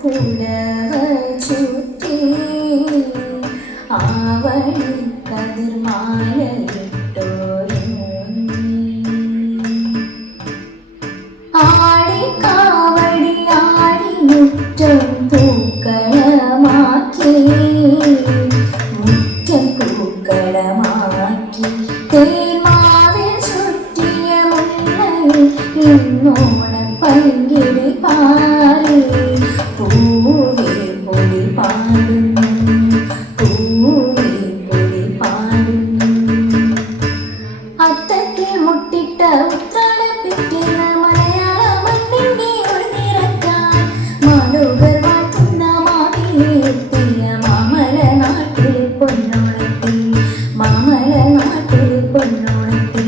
പുലവ ചുറ്റി ആവണി കതിർമാലയിട്ടോരും ആടി കാവടി ആടി പാറി പൂവേ പൊടി പാടുന്നു പൂവേ പൊടി പാടുന്നു അത്തത്തിൽ മുട്ടിട്ട ഉത്രാട പിറ്റേന്ന മലയാള മണ്ണിന്റെ ഒഴുതിറക്കാൻ മാളുകൾ വാഴ്ത്തുന്ന മാവിലെത്തിയ മാമല നാട്ടിൽ പൊന്നോളത്തി മാമല നാട്ടിൽ പൊന്നോളത്തി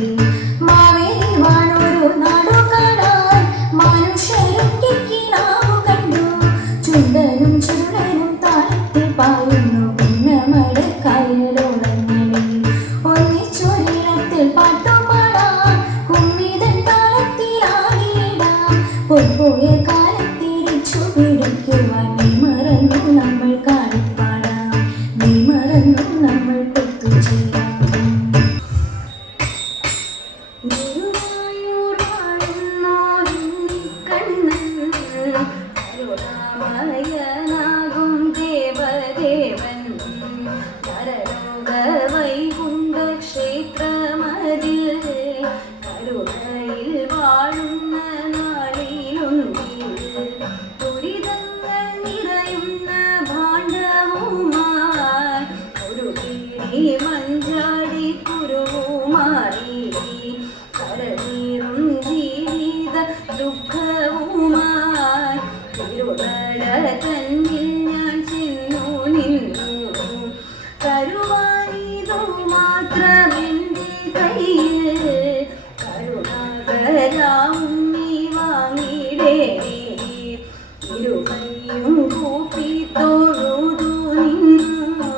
മാവേലി വാണൊരു നാടു കാണാൻ മനുഷ്യരൊക്കെ നാമു കണ്ടു ചുണ്ടനും ചുരുളനും താഴത്തിൽ പായുന്നു പുന്നമടക്കായലോളങ്ങളിൽ ഒന്നിച്ചൊരിടത്തിൽ പാട്ടുപാടാം കുമ്മിതൻ താളത്തിലാടിയിടാം പൊയ്പോയ കാലം തിരിച്ചു പിടിക്കുവാൻ നീ മറന്നു നമ്മൾ കാണിപ്പാടാം നീ മറന്നു നമ്മൾ കൊത്തുചെയ്യാം ഗുരുവായൂർ വാഴുന്നോരുണ്ണിക്കണ്ണൻ കരുണാമയനാകും ദേവദേവൻ പരലോക വൈകുണ്ഠ ക്ഷേത്രമതിൽ കരുണയിൽ വാഴുന്ന നാളിലുണ്ടിൽ ദുരിതങ്ങൾ നിറയുന്ന ഭാണ്ഡവുമായി ഒരു പിടി മഞ്ചാടി കുരുവുമായി കരനീറും ജീവിത ദുഃഖവുമായി തിരുനട തന്നിൽ ഞാൻ ചെന്നു നിന്നു കരുവാനിതു മാത്രമെന്റെ കയ്യിൽ കരുണാകരാവും നീ വാങ്ങിടേ ഇരുകൈയും കൂപ്പി തൊഴുതു നിന്നു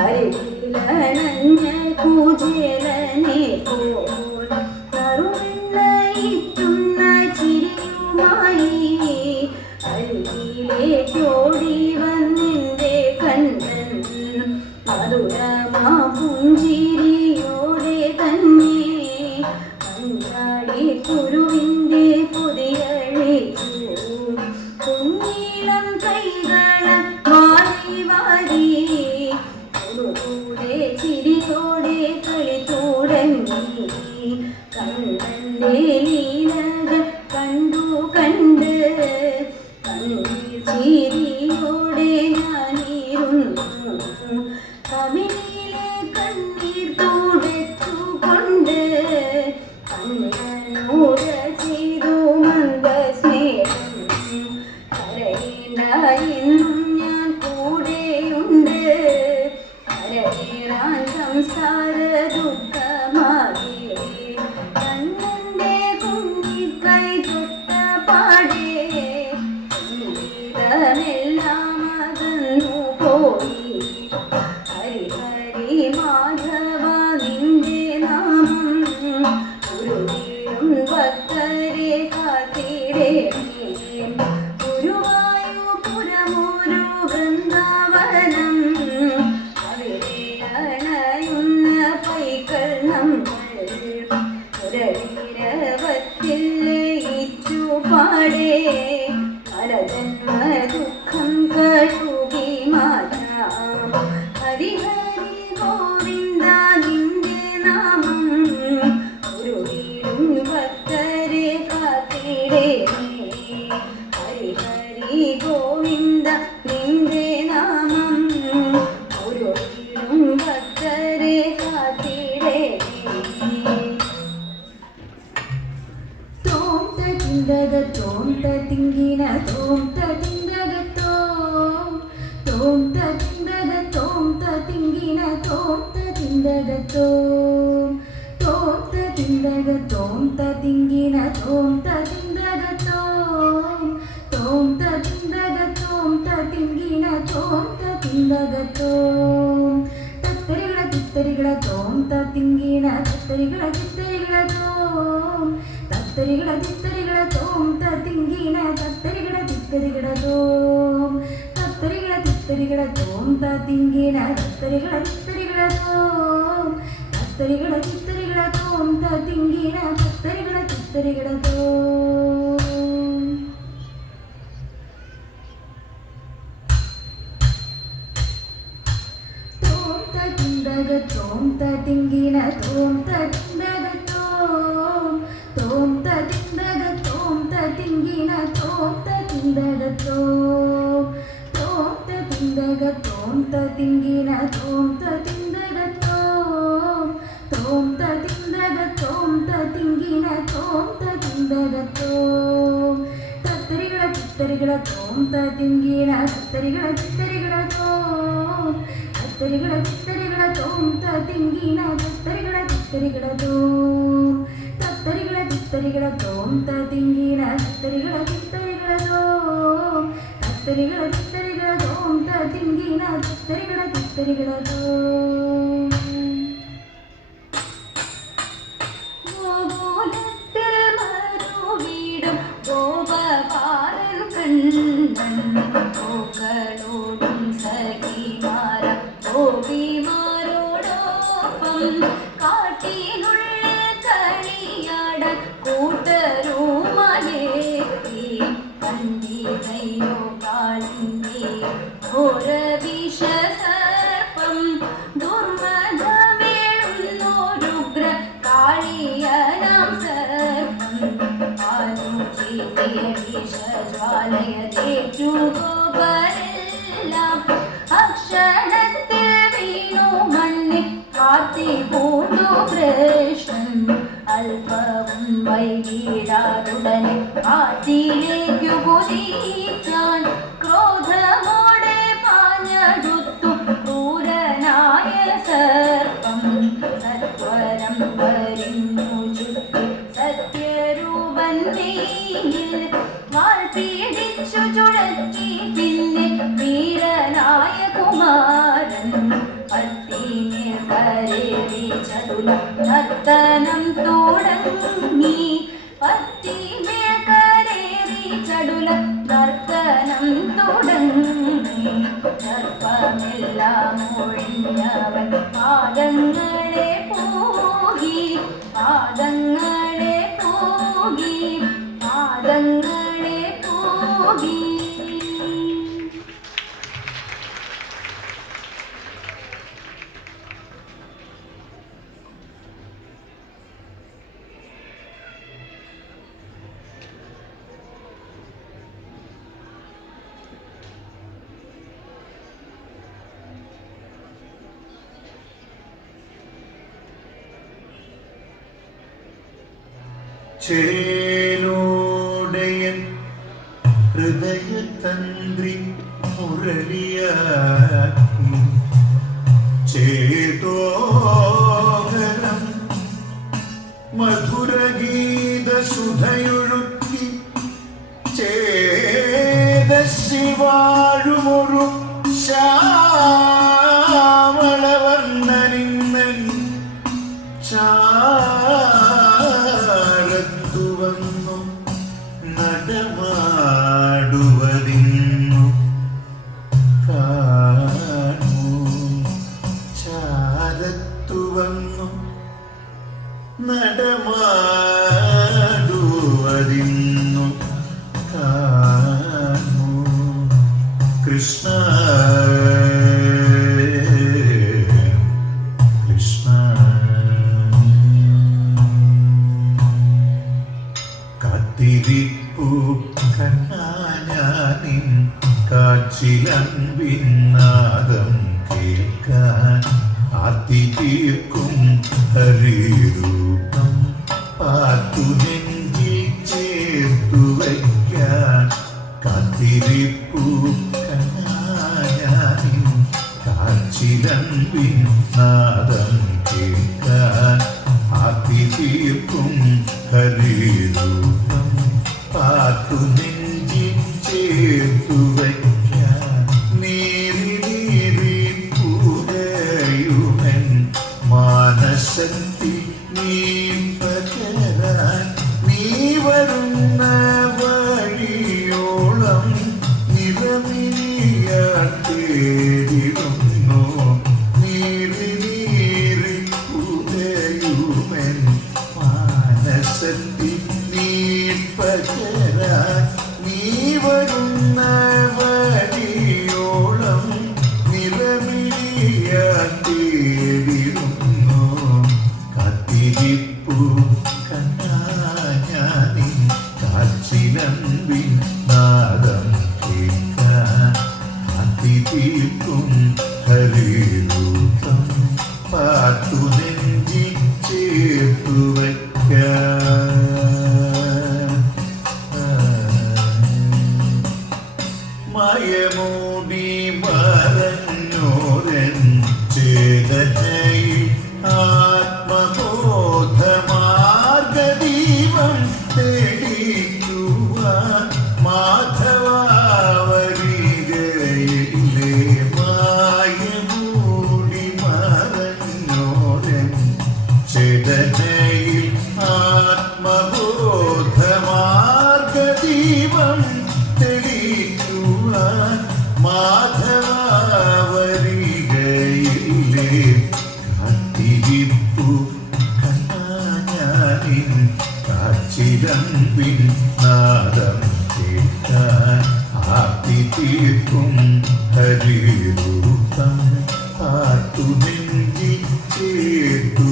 അരികിലണഞ്ഞ കുചേലനെ പോൽ കറുവെണ്ണയിട്ടുന്ന ചിരിയുമായി അരികിലേക്കോടി വന്നെന്റെ കണ്ണൻ മധുരമാ പുഞ്ചിരിയോടെ തന്നെ മഞ്ചാടി കുരുവിൻ്റെ പൊതിയഴിച്ചു കുഞ്ഞീളം കൈകളം വാരി വാരി കൂടെ ചിരിയോടെ കളി തുടങ്ങി കണ്ണൻ്റെ ലീലകൾ കണ്ടു കണ്ട് കണ്ണീർ ചിരിയോടെ ഞാനിരുന്നു കവിളിലെ കണ്ണീർ തുടച്ചുകൊണ്ട് കണ്ണനോട് ചെയ്തു മന്ദസ്നേഹം കരയേണ്ട എന്നും ഞാൻ കൂടെയുണ്ട് കരയേറാൻ സംസാര ദുഃഖമാകെ കണ്ണൻ്റെ കുഞ്ഞിൽ കൈ തൊട്ട പാടേ സംഗീതമെല്ലാം അകന്നു പോയി ഹരി ഹരി മാധവ നിന്റെ നാമം ഒരു വീഴും ഭക്തരെ കാത്തിടേണേ ഗുരുവായൂരമൊരു വൃന്ദാവനം അവിടെ അണയുന്ന പൈകൾ നമ്മൾ ഒരവത്തിൽ ലയിച്ചു പാടേ പരജന്മ ദുഃഖം കഴുകി മാറ്റാം ഹരി ഹരി ഗോവിന്ദ നിന്റെ നാമം ഒരു വീടും ഭക്തരെ കാത്തിടേണേ ഹരി ഹരി ഗോവിന്ദ നിന്റെ നാമം ഒരു വീടും ഭക്തരെ കാത്തിടേണേ തോം തിന്തക തോം തിങ്കിന തോം തിന്തക തോം തിന്തക തോം തിങ്കിന തോം തിന്തക തോം തിന്തക തോം തിങ്കിന തോം തിന്തക തോം തിന്തക തോം തിങ്കിന തോം തിന്തക തോം തത്തരികള തിത്തരികള തോം തിങ്കിന തത്തരികള തിത്തരികള തോം തത്തരികള തിത്തരികള തോം തിങ്കിന തത്തരികള തിത്തരികള തോം തത്തരികള തിത്തരികള തോം തിങ്കിന തത്തരികള തിത്തരികള തോം തത്തരികള തിത്തരികള തോം തിങ്കിന തത്തരികള തിത്തരികള തോം തിന്തക തോം തിങ്കിന തോം തിന്തക തോം തിന്തക തോം തിങ്കിന തോം തിന്തകത്തോം തോം തിന്തകത്തോം തിങ്കിന തോം തിന്തകത്തോം തോം തിന്തകത്തോം തിങ്കിന തോം തിന്തകത്തോം തത്തരികള ചിത്തരികള തോം തിങ്കിന തത്തരികള ചിത്തരികള തോം തത്തരികള ചിത്തരികള തോം തിങ്കിന തത്തരികള ചിത്തരികള തോം തത്തരികള ചിത്തരികള തോം തിങ്കിന തത്തരികള ചിത്തരികള തോം തത്തരികള ചിത്തരികള തോം തിങ്കിന തത്തരികള ചിത്തരികള തോം ഗോകുലത്തിൽ മറുവീടും ഗോപബാലൻ കണ്ണൻ പൂക്കളോടും സഖിമാര ഗോപിമാരോടൊപ്പം കാട്ടിനുള്ളിൽ കളിയാട കൂട്ടരുമായേറ്റി പണ്ടിതയോ കാളിന്റെ ഘോരവിഷസർപ്പം ദുർമദമേഴുന്നോരുഗ്ര കാളിയനാം സർപ്പം ആനുചിതേഷജ്വാലയതേറ്റുഗോപരെല്ലാം അക്ഷരത്തിൽ വീണു മണ്ണിൽ കാത്തി പൂണ്ടു കൃഷ്ണൻ അല്പവും വൈകിടാറുടനെ കാട്ടിലേക്കു കുതിക്കാൻ ക്രോധമോടെ പാഞ്ഞടുത്തു ക്രൂരനായ സർപ്പം സത്വരം വരിഞ്ഞു ചുറ്റി സത്യരൂപൻ നീയിൽ വാൾ പീഡിച്ചു ചുഴറ്റി പിന്നെ വീരനായ കുമാരൻ പത്തിമേൽ കരേറി ചതുല നർത്തനം തുടങ്ങി പത്തിമേൽ കരേറി ചടുല നർത്തനം തുടങ്ങി സർപ്പമെല്ലാം ഒഴിഞ്ഞവൻ പാദങ്ങളെ പോകി പാദങ്ങളെ പോകി പാദങ്ങളെ പോകി. ചേലോടയൻ ഹൃദയതന്ത്രി മുരളിയാക്കി ചേതോകരം മധുരഗീതസുധയൊഴുക്കി ചേതശിവാഴുമൊരു ശ്യാമളവർണ്ണനിന്നൻ ചാരത്തുവന്നു നടമാടുവതിന്നു കാണൂ ചാരത്തുവന്നു നടമാടുവതിന്നു കാണൂ കൃഷ്ണ കാത്തിരിപ്പു കണ്ണാനിൻ കാച്ചിലൻപിന്നാദം കേൾക്കാൻ ആർത്തി തീർക്കും ഹരിരൂപം പാത്തു നെഞ്ചിൽ ചേർത്തു വയ്ക്കാൻ കാത്തിരിപ്പു കണ്ണാനിൻ കാച്ചിലൻപിന്നാദം കേൾക്കാൻ ആർത്തി തീർക്കും ഹരിരൂപം പാത്തു നെഞ്ചിൽ ചേർത്തു വയ്ക്കാൻ നീറി നീറി പൂരയുമൻ മാനസത്തിൽ നീ പകരാൻ നീ വരുന്ന വഴിയോളം നിറമിനിയാൻ തേടിടുന്നു നീറി നീറി പൂരയുമൻ മാനസത്തിൽ നീ പകരാൻ നീ വരുന്ന വഴിയോളം നിറമിനിയാൻ തേടിടുന്നു കാത്തിരിപ്പു കണ്ണാ ഞാനിൻ കാച്ചിലൻപിൻ നാദം മയമൂടി മറഞ്ഞോരൻ ചേതനയിൽ ആത്മബോധമാർഗദീപം തെളിക്കുവാൻ മാധവാവരികയിലെ മായമൂടി മറഞ്ഞോരൻ ചേതനയിൽ ആത്മബോധമാർഗദീപം തെളിക്കുവാൻ മാധവാവരികയിലെ കാത്തിരിപ്പു കണ്ണാഞ്ഞാനിൻ കാച്ചിരമ്പിൻ നാദം കേൾക്കാൻ ആർത്തി തീർക്കും ഹരിരൂപം കാത്തു നെഞ്ചിൽ ചേർത്തു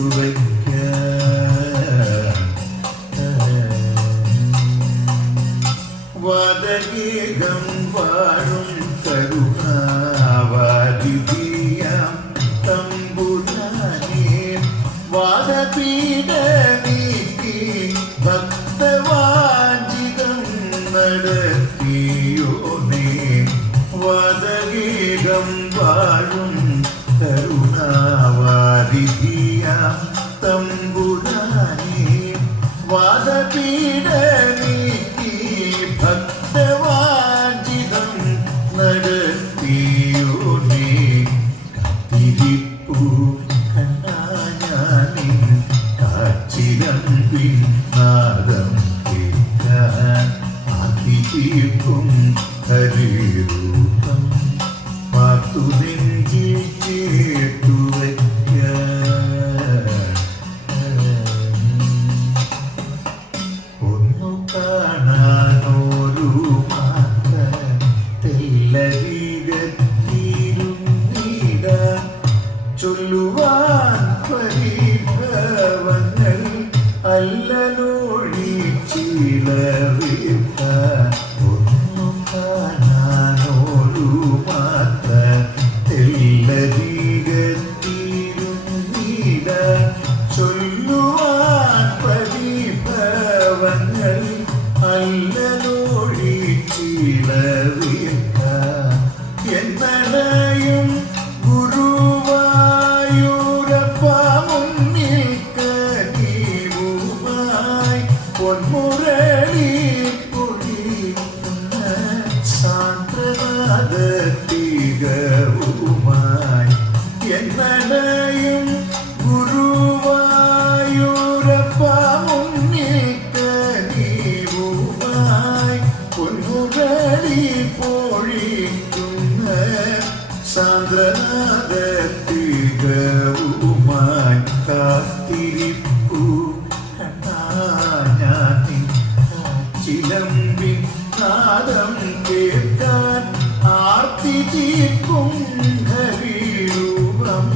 വദഗീതം വാഴും കരുണാവാരിധിയാം തമ്പുരാനേ വാദപീഠ നീക്കി ഭക്തവാഞ്ചിതം നടത്തിയോനേ വദഗീതം വാഴും കരുണാവാരിധിയാം തമ്പുരാനേ വാദപീഠ നീക്കി ഭക്തവാഞ്ചിതം നടത്തിയോനേ കാത്തിരിപ്പു കണ്ണാഞ്ഞാനിൻ കാച്ചിരമ്പിൻ നാദം കേൾക്കാൻ ആർത്തി തീർക്കും ഹരിരൂപം പാർത്തു നെഞ്ചിൽ ചേർത്തു ഒന്നു കാണാനോരു മാത്ര തെല്ലരികത്തിരുന്നീട ചൊല്ലുവാൻ പരിഭവങ്ങൾ അല്ലലൊഴിച്ചിലവിട്ട ഒന്നു കാണാനോരു മാത്ര തെല്ലരികത്തിരുന്നീട ചൊല്ലുവാൻ പരിഭവങ്ങൾ അല്ലലൊഴിച്ചിലവിട്ട എന്നടയും ഗുരുവായൂരപ്പ മുന്നിൽ കനിവുമായി പൊന്മുരളി പൊഴിക്കുന്ന സാന്ദ്രനാദത്തികവുമായി എന്നടയും ഗുരുവായൂരപ്പ മുന്നിൽ കനിവുമായി പൊന്മുരളി പൊഴിക്കുന്ന സാന്ദ്രനാദത്തികവുമായി കാത്തിരിപ്പു കണ്ണാഞ്ഞാനിൻ ചിലമ്പിൻ നാദം കേൾക്കാൻ ആർത്തി തീർക്കും ഹരിരൂപം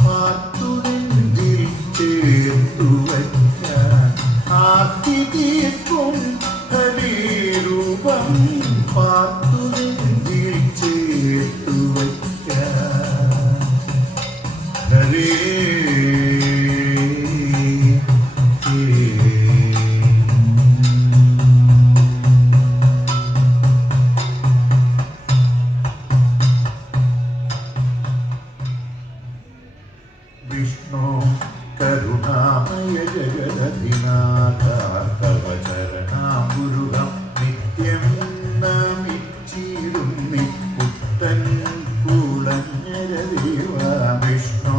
പാർത്തു നെഞ്ചിൽ ചേർത്തു വയ്ക്കാൻ ആർത്തി തീർക്കും ഹരിരൂപം പാർത്തു നെഞ്ചിൽ ചേർത്തു വയ്ക്കാൻ ഹരേ വിഷ്ണു കരുണാമയ ജഗദധിനാഥ തവ ചരണാമൃതം നിത്യം നമിച്ചിടുന്നി പുത്തൻ കുളഞ്ഞരദേവ വിഷ്ണു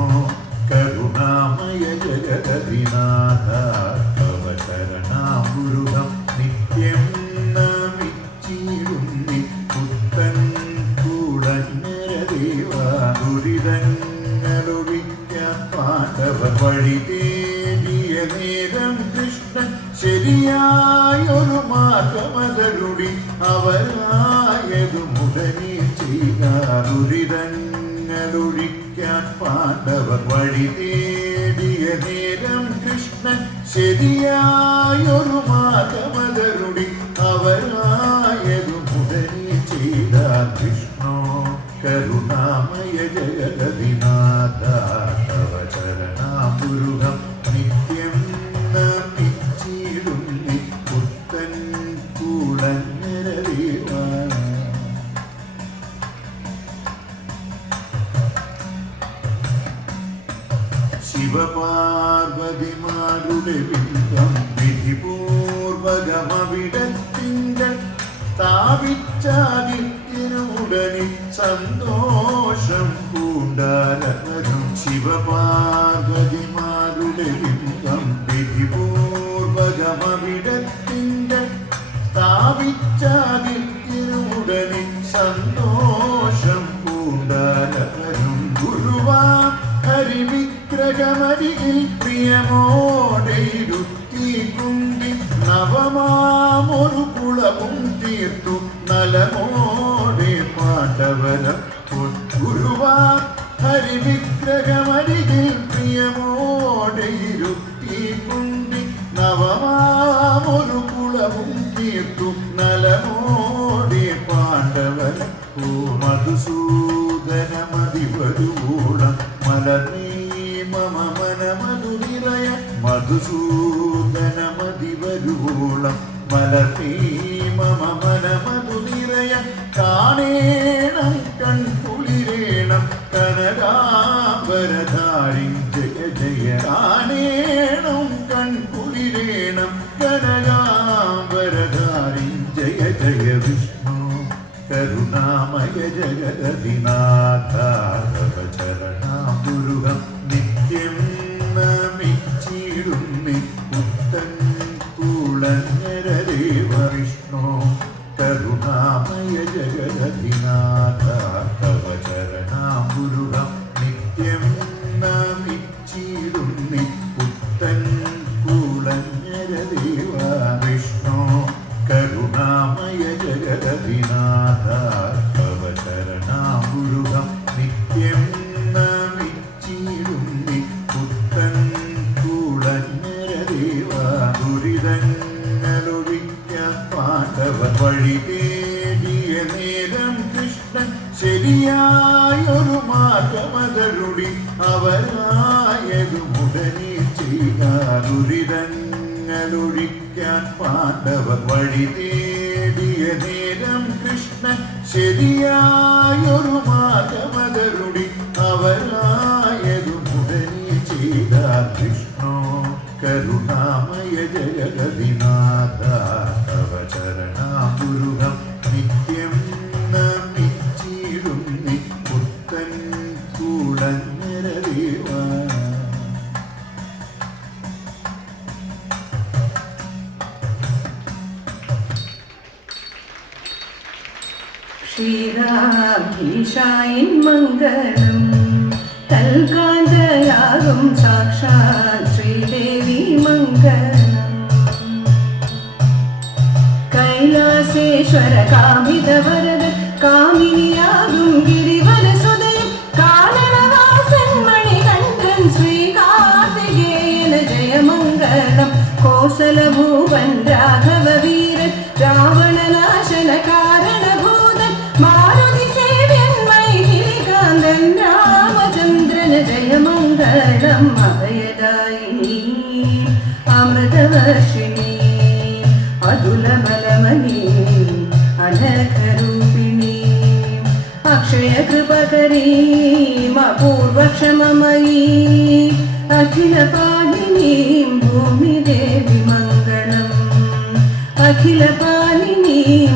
കരുണാമയ ജഗദധിനാഥ തവ ചരണാമൃതം നിത്യം നമിച്ചിടുന്നി പുത്തൻ കുളഞ്ഞരദേവ ദുരിതങ്ങളൊഴിക്കാൻ പാണ്ഡവ വഴി തേടിയ നേരം കൃഷ്ണൻ ശരിയായൊരു മാർഗമതരുടി അവരായതു മുടനെ ചെയ്ത ദുരിതങ്ങളൊഴിക്കാൻ പാണ്ഡവർ വഴി തേടിയ നേരം കൃഷ്ണൻ ശരിയായൊരു മാർഗമതരുടി അവരായതു മുടനെ ചെയ്ത കൃഷ്ണോ കരുണാമയ ജഗദധിനാഥ തവ ചരണാമൃതം നിത്യം നമിച്ചിടുന്നി പുത്തൻ കുളഞ്ഞരദേവ ശിവപാർവതിമാരുടെ ബിംബം വിധിപൂർവകമവിടത്തിങ്കൽ സ്ഥാപിച്ചാദിത്യനുടനെ സന്തോഷം പൂണ്ടാലവരും. ശിവപാർവതിമാരുടെ ബിംബം വിധിപൂർവകമവിടത്തിങ്കൽ സ്ഥാപിച്ചാദിത്യനുടനെ സന്തോഷം പൂണ്ടാലവരും. ഗുരുവാ ഹരിവിഗ്രഹമരികിൽ പ്രിയമോടെ ഇരുത്തി കുണ്ടി നവമാമൊരു കുളവും തീർത്തു നലമോടെ പാണ്ഡവരം. ഗുരുവാ ഹരിവിഗ്രഹമരികിൽ പ്രിയമോടെ ഇരുത്തി കുണ്ടി നവമാമൊരു കുളവും തീർത്തു നലമോടെ പാണ്ഡവരം. ഓ മധുസൂദനമതി വരുവോളം മലർന്നീ മമ മനമധു നിറയ. മധുസൂദനമതി വരുവോളം മലർന്നീ മമ മനമധു നിറയ. കാണേണം കൺകുളിരേണം കനകാംബരധാരിൻ ജയ ജയ. കാണേണം കൺകുളിരേണം കനകാംബരധാരിൻ ജയ ജയ. വിഷ്ണു കരുണാമയ ജഗദധിനാഥ തവ ചരണാംബുരുഹം നിത്യം നമിച്ചിടുന്നി പുത്തൻ കുളങ്ങരദേവ. വിഷ്ണു കരുണാമയ ജഗദധിനാഥ തവ ചരണാംബുരുഹം നിത്യം നമിച്ചിടുന്നി പുത്തൻ കുളങ്ങരദേവ. വിഷ്ണു കരുണാമയ ജഗദധിനാഥ തവ ചരണാംബുരുഹം നിത്യം നമിച്ചിടുന്നി പുത്തൻ കുളങ്ങരദേവ. ദുരിതങ്ങളൊഴിക്കാൻ പാണ്ഡവർ വഴി തേടിയ നേരം കൃഷ്ണൻ ശരിയായൊരു മാർഗമതരുടി അവരായതുമുടനെ ചെയ്ത. ദുരിതങ്ങളൊഴിക്കാൻ പാണ്ഡവർ വഴി തേടിയ നേരം കൃഷ്ണൻ ശരിയായൊരു മാർഗമതരുടി അവരായതുമുടനെ ചെയ്ത. വിഷ്ണു കരുണാമയ ജഗദധിനാഥ തവ ചരണാംബുരുഹം നിത്യം നമിച്ചിടുന്നി പുത്തൻ കുളങ്ങരദേവ. ശ്രീരാധീശായിൻ മംഗളം തൽകാന്തയാകും സാക്ഷാൽ ശ്രീദേവി മംഗളം. കൈലാസേശ്വര കാമിത വരദ കാമിനിയാകും ഗിരിവരസുതയും കാനനവാസൻ മണികണ്ഠൻ ശ്രീകാർത്തികേയന ജയമംഗളം. കോസലഭൂവൻ രാഘവ വീരൻ രാവണനാശന കാരണഭൂതൻ മാരുതി സേവ്യൻ മൈഥിലികാന്തൻ രാമചന്ദ്രന ജയമംഗളം. അഭയദായിനി അമൃതവർഷിണി അതുലബലമണി അനഘരൂപിണി അക്ഷയകൃപകരീ അപൂർവക്ഷമമയീ അഖിലപാലിനീം ഭൂമിദേവി മംഗളം. അഖിലപാലിനീം